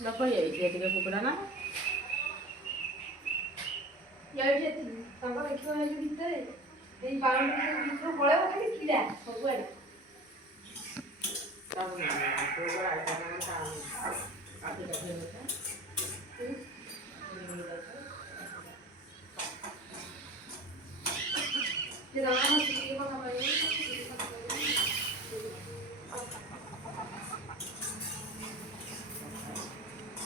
नको यायची आहे तिकडे कुकडा ना यायची ତାଙ୍କର ଦେଖିବ ଏଇ ଭିତରେ ଏଇ ବାଉଣ୍ଡରୀ ଭିତରୁ ପଳେଇବ ଖାଲି ଥିଲା ସବୁଆଡେ